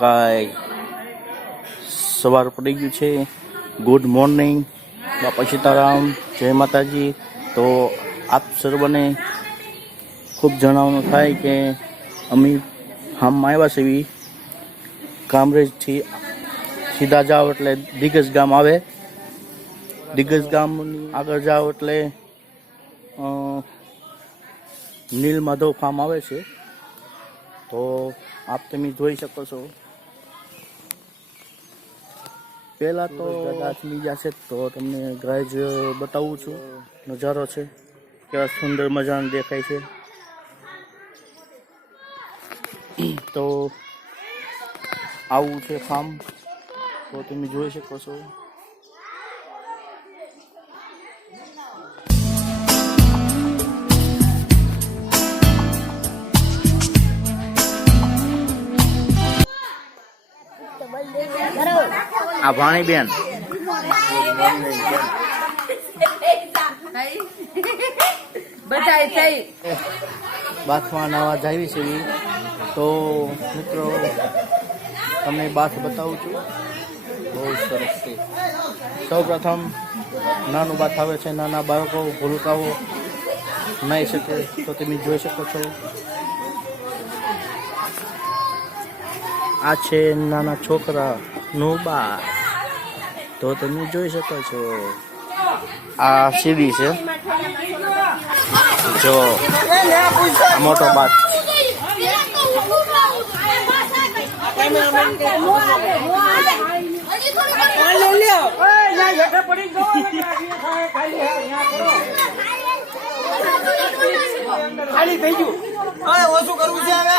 ગાય સવાર પડી ગયું છે. ગુડ મોર્નિંગ બાપા સીતારામ, જય માતાજી. તો આપ સર્વને ખૂબ જણાવવાનું થાય કે અમે હામ આવ્યા છે એવી કામરેજથી સીધા જાઓ એટલે દિગ્ગજ ગામ આવે. દિગ્ગજ ગામ આગળ જાઓ એટલે નીલ માધવ ફાર્મ આવે છે. તો આપ તમે જોઈ શકો છો. પહેલા તો કદાચ બીજા છે તો તમને ગ્રાજ બતાવું છું. નજારો છે. કેવા સુંદર મજાનો દેખાય છે. તો આવું છે ફાર્મ તો તમે જોઈ શકો છો. આ ભાણી બેન બાથમાં અવાજ આવી છે તો મિત્રો તમને બાથ બતાવું છું. બહુ સરસ છે. સૌ પ્રથમ નાનું બાથ આવે છે. નાના બાળકો ભૂલકાઓ નાહી શકે તો તમે જોઈ શકો છો. આ છે નાના છોકરાનું બાથ. તો તમે જોઈ શકો છો. આ સીડી છે. જો મોટો બાથ ખાલી થઈ ગયું. ઓછું કરવું છે હવે.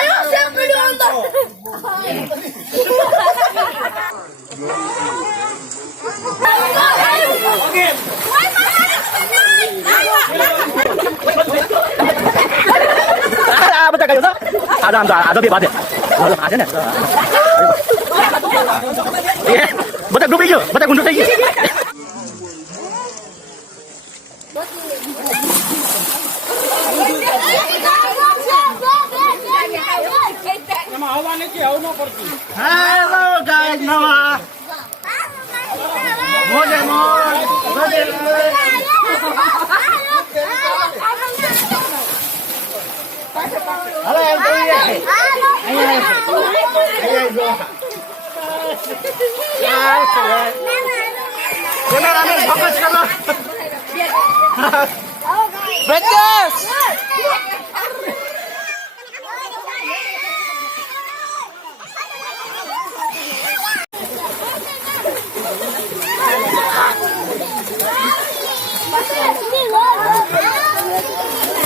ક્યાં વાત રીતે કરાય જો આ બધા નહીં આ બધા કયો આ આમ આ તો બે બાદ આ છે ને બધા ડૂબી ગયો બધા ગુંડો થઈ ગયો એમાં હવા નથી હવ ન પડતી. હેલો ગાઈસ નવા. મોજે મોજ મોજે હાલો એમ જોઈએ અહીંયા જો કેમેરામેન ફોકસ કરો બ્રજેશ Thank you.